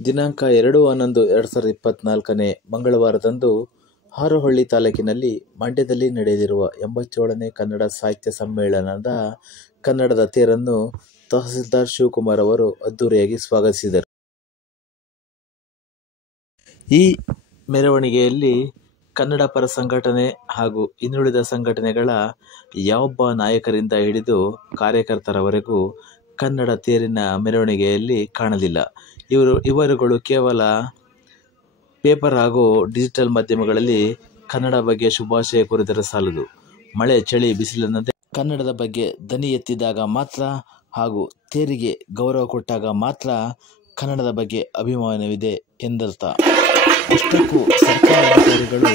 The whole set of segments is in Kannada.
ದಿನಾಂಕ 2/11/2024 ಮಂಗಳವಾರದಂದು ಹಾರೋಹಳ್ಳಿ ತಾಲೂಕಿನಲ್ಲಿ ಮಂಡ್ಯದಲ್ಲಿ ನಡೆಯಲಿರುವ 87ನೇ ಕನ್ನಡ ಸಾಹಿತ್ಯ ಸಮ್ಮೇಳನದ ಕನ್ನಡದ ತೇರನ್ನು ತಹಸೀಲ್ದಾರ್ ಶಿವಕುಮಾರ್ ಅವರು ಅದ್ದೂರಿಯಾಗಿ ಸ್ವಾಗತಿಸಿದರು. ಈ ಮೆರವಣಿಗೆಯಲ್ಲಿ ಕನ್ನಡ ಪರ ಸಂಘಟನೆ ಹಾಗೂ ಇನ್ನುಳಿದ ಸಂಘಟನೆಗಳ ಯಾವೊಬ್ಬ ನಾಯಕರಿಂದ ಹಿಡಿದು ಕಾರ್ಯಕರ್ತರವರೆಗೂ ಕನ್ನಡ ತೇರಿನ ಮೆರವಣಿಗೆಯಲ್ಲಿ ಕಾಣಲಿಲ್ಲ. ಇವರುಗಳು ಕೇವಲ ಪೇಪರ್ ಹಾಗೂ ಡಿಜಿಟಲ್ ಮಾಧ್ಯಮಗಳಲ್ಲಿ ಕನ್ನಡ ಬಗ್ಗೆ ಶುಭಾಶಯ ಕೋರಿದರೆ ಸಾಲದು, ಮಳೆ ಚಳಿ ಬಿಸಿಲೆನ್ನದೆ ಕನ್ನಡದ ಬಗ್ಗೆ ದನಿ ಎತ್ತಿದಾಗ ಮಾತ್ರ ಹಾಗೂ ತೇರಿಗೆ ಗೌರವ ಕೊಟ್ಟಾಗ ಮಾತ್ರ ಕನ್ನಡದ ಬಗ್ಗೆ ಅಭಿಮಾನವಿದೆ ಎಂದರ್ಥ. ಅಷ್ಟಕ್ಕೂ ಸರ್ಕಾರ ಅಧಿಕಾರಿಗಳು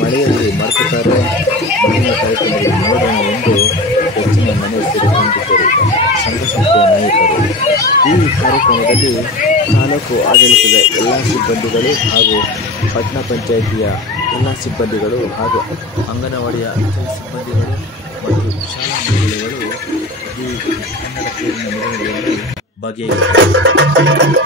ಮಳೆಯಲ್ಲಿ ಮಾಡ್ಕೊತಾರೆ, ಮುಂದಿನ ಕಾರ್ಯಕ್ರಮದಲ್ಲಿ ನೋಡೋಣ ಎಂದು ಹೆಚ್ಚಿನ ಮನೆ ಸೇರಿಕೊಂಡಿದ್ದರು ಸಂಘ ಸಂಸ್ಥೆಯ ನಾಯಕರು. ಈ ಕಾರ್ಯಕ್ರಮದಲ್ಲಿ ತಾಲೂಕು ಆಡಳಿತದ ಎಲ್ಲ ಸಿಬ್ಬಂದಿಗಳು ಹಾಗೂ ಪಟ್ಟಣ ಪಂಚಾಯಿತಿಯ ಎಲ್ಲ ಸಿಬ್ಬಂದಿಗಳು ಹಾಗೂ ಅಂಗನವಾಡಿಯ ಕೆಲ ಸಿಬ್ಬಂದಿಗಳು ಮತ್ತು ಶಾಲಾ ಮಕ್ಕಳುಗಳು ಈ ಕನ್ನಡ ತೇರಿನ ಮೆರವಣಿಗೆಯಲ್ಲಿ ಭಾಗಿಯಾಗಿದ್ದರು.